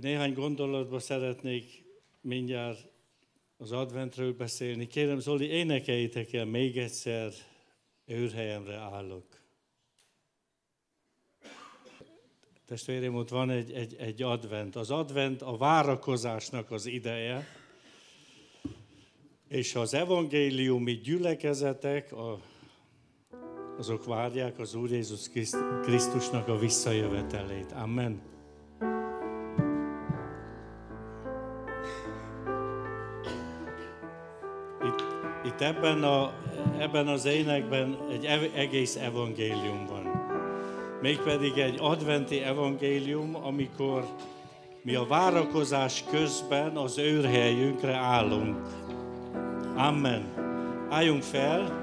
Néhány gondolatban szeretnék mindjárt az adventről beszélni. Kérem, Zoli, énekeljétek el még egyszer, őrhelyemre állok. Testvérem, ott van egy advent. Az advent a várakozásnak az ideje, és az evangéliumi gyülekezetek, azok várják az Úr Jézus Krisztusnak a visszajövetelét. Amen. Itt ebben az énekben egy egész evangélium van. Mégpedig egy adventi evangélium, amikor mi a várakozás közben az őrhelyünkre állunk. Amen. Álljunk fel.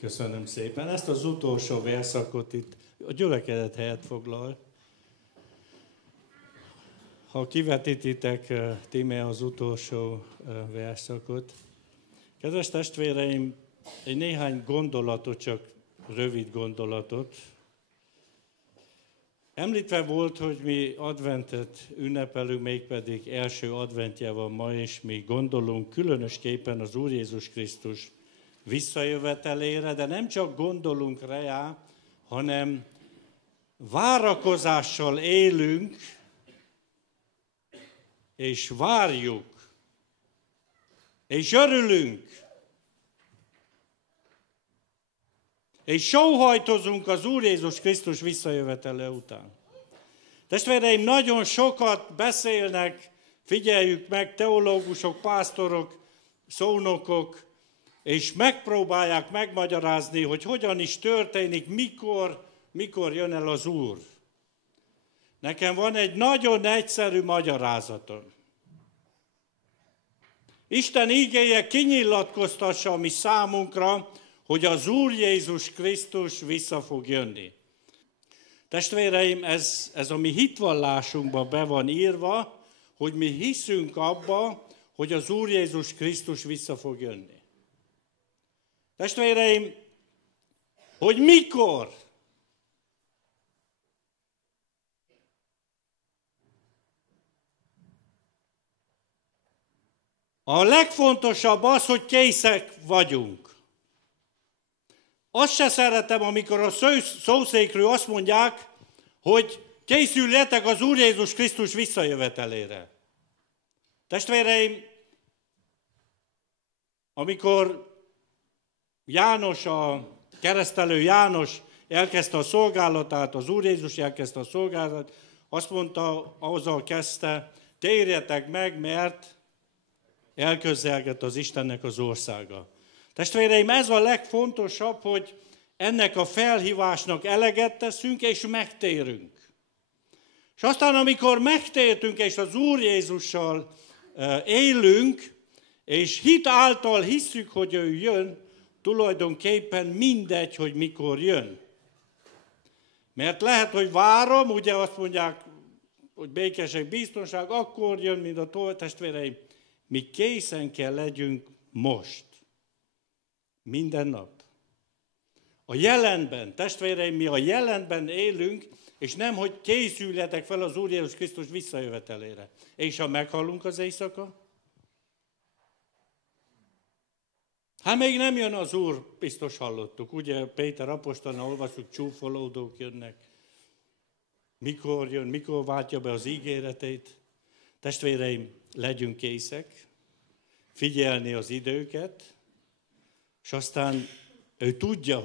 Köszönöm szépen. Ezt az utolsó verszakot itt a gyülekezet helyet foglal. Ha kivetítitek, Tíme, az utolsó verszakot. Kedves testvéreim, egy néhány gondolatot, csak rövid gondolatot. Említve volt, hogy mi adventet ünnepelünk, mégpedig első adventje van ma, és mi gondolunk különösképpen az Úr Jézus Krisztus visszajövetelére, de nem csak gondolunk rá, hanem várakozással élünk, és várjuk, és örülünk, és sóhajtozunk az Úr Jézus Krisztus visszajövetele után. Testvéreim, nagyon sokat beszélnek, figyeljük meg, teológusok, pásztorok, szónokok, és megpróbálják megmagyarázni, hogy hogyan is történik, mikor jön el az Úr. Nekem van egy nagyon egyszerű magyarázatom. Isten igéje kinyilatkoztassa a mi számunkra, hogy az Úr Jézus Krisztus vissza fog jönni. Testvéreim, ez a mi hitvallásunkban be van írva, hogy mi hiszünk abba, hogy az Úr Jézus Krisztus vissza fog jönni. Testvéreim, hogy mikor. A legfontosabb az, hogy készek vagyunk. Azt se szeretem, amikor a szószékről azt mondják, hogy készüljetek az Úr Jézus Krisztus visszajövetelére. Testvéreim, amikor János, a keresztelő János elkezdte a szolgálatát, az Úr Jézus elkezdte a szolgálatát, azt mondta, azzal kezdte, térjetek meg, mert elközelgett az Istennek az országa. Testvéreim, ez a legfontosabb, hogy ennek a felhívásnak eleget teszünk, és megtérünk. És aztán, amikor megtértünk, és az Úr Jézussal élünk, és hit által hisszük, hogy ő jön, tulajdonképpen mindegy, hogy mikor jön. Mert lehet, hogy várom, ugye azt mondják, hogy békesség, biztonság, akkor jön, mint a testvéreim. Mi készen kell legyünk most. Minden nap. A jelenben, testvéreim, mi a jelenben élünk, és nem, hogy készüljetek fel az Úr Jézus Krisztus visszajövetelére. És ha meghalunk az éjszaka? Hát még nem jön az Úr, biztos hallottuk. Ugye Péter apostolnál olvastuk, csúfolódók jönnek. Mikor jön, mikor váltja be az ígéretét? Testvéreim, legyünk készek, figyelni az időket, és aztán ő tudja,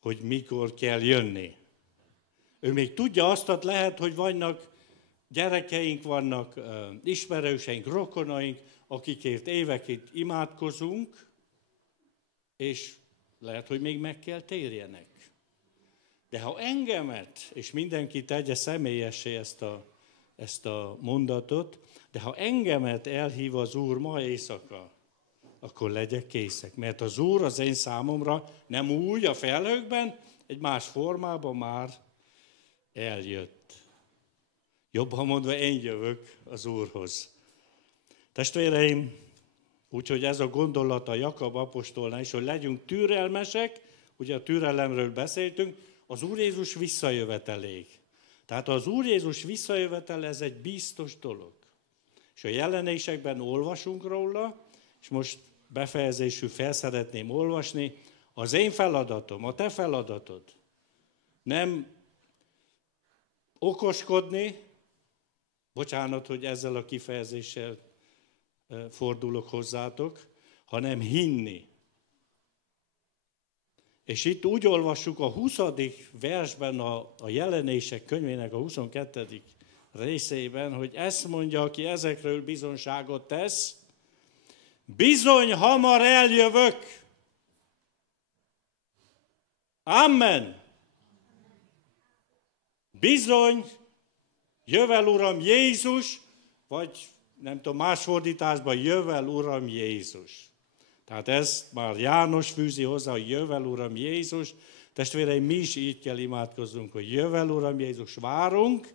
hogy mikor kell jönni. Ő még tudja azt, lehet, hogy vannak gyerekeink, vannak ismerőseink, rokonaink, akikért évekig imádkozunk, és lehet, hogy még meg kell térjenek. De ha engemet, és mindenki tegye személyessé ezt a mondatot, de ha engemet elhív az Úr ma éjszaka, akkor legyek készek. Mert az Úr az én számomra nem úgy a felhőkben, egy más formában már eljött. Jobban mondva, én jövök az Úrhoz. Testvéreim, úgyhogy ez a gondolat a Jakab apostolnál is, hogy legyünk türelmesek, ugye a türelemről beszéltünk, az Úr Jézus visszajöveteléig. Tehát az Úr Jézus visszajövetel, ez egy biztos dolog. És a jelenésekben olvasunk róla, és most befejezésül fel szeretném olvasni, az én feladatom, a te feladatod nem okoskodni, bocsánat, hogy ezzel a kifejezéssel fordulok hozzátok, hanem hinni. És itt úgy olvassuk a 20. versben a Jelenések könyvének a 22. részében, hogy ezt mondja, aki ezekről bizonyságot tesz, bizony hamar eljövök. Amen. Bizony, jövel Uram Jézus, vagy nem tudom, más fordításban jövel Uram Jézus. Tehát ezt már János fűzi hozzá, hogy jövel Uram Jézus. Testvéreim, mi is így kell imádkoznunk, hogy jövel Uram Jézus, várunk,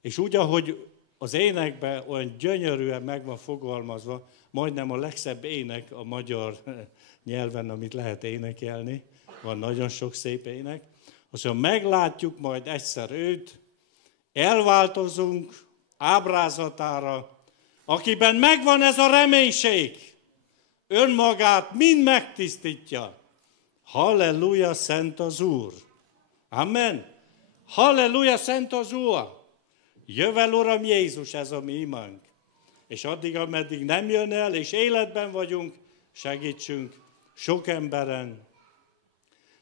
és úgy, ahogy az énekben olyan gyönyörűen meg van fogalmazva, majdnem a legszebb ének a magyar nyelven, amit lehet énekelni, van nagyon sok szép ének. Azt meglátjuk majd egyszer őt, elváltozunk ábrázatára, akiben megvan ez a reménység, önmagát mind megtisztítja. Halleluja, szent az Úr! Amen! Halleluja, szent az Úr! Jövel Uram Jézus, ez a mi imánk. És addig, ameddig nem jön el, és életben vagyunk, segítsünk sok emberen.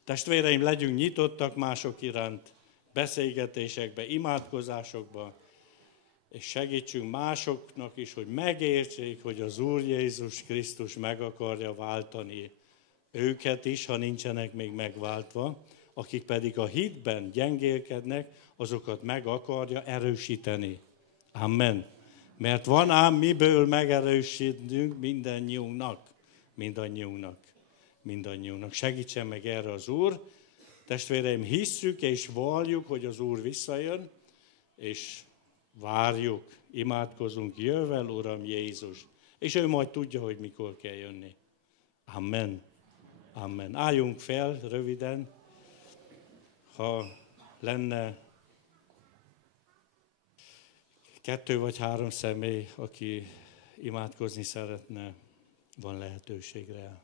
Testvéreim, legyünk nyitottak mások iránt, beszélgetésekbe, imádkozásokba, és segítsünk másoknak is, hogy megértsék, hogy az Úr Jézus Krisztus meg akarja váltani őket is, ha nincsenek még megváltva, akik pedig a hitben gyengélkednek, azokat meg akarja erősíteni. Amen. Mert van ám miből megerősítünk mindannyiunknak. Segítsen meg erre az Úr. Testvéreim, hisszük és valljuk, hogy az Úr visszajön, és várjuk, imádkozunk, jövel Uram Jézus. És ő majd tudja, hogy mikor kell jönni. Amen. Amen. Álljunk fel röviden, ha lenne 2 vagy 3 személy, aki imádkozni szeretne, van lehetőség rá.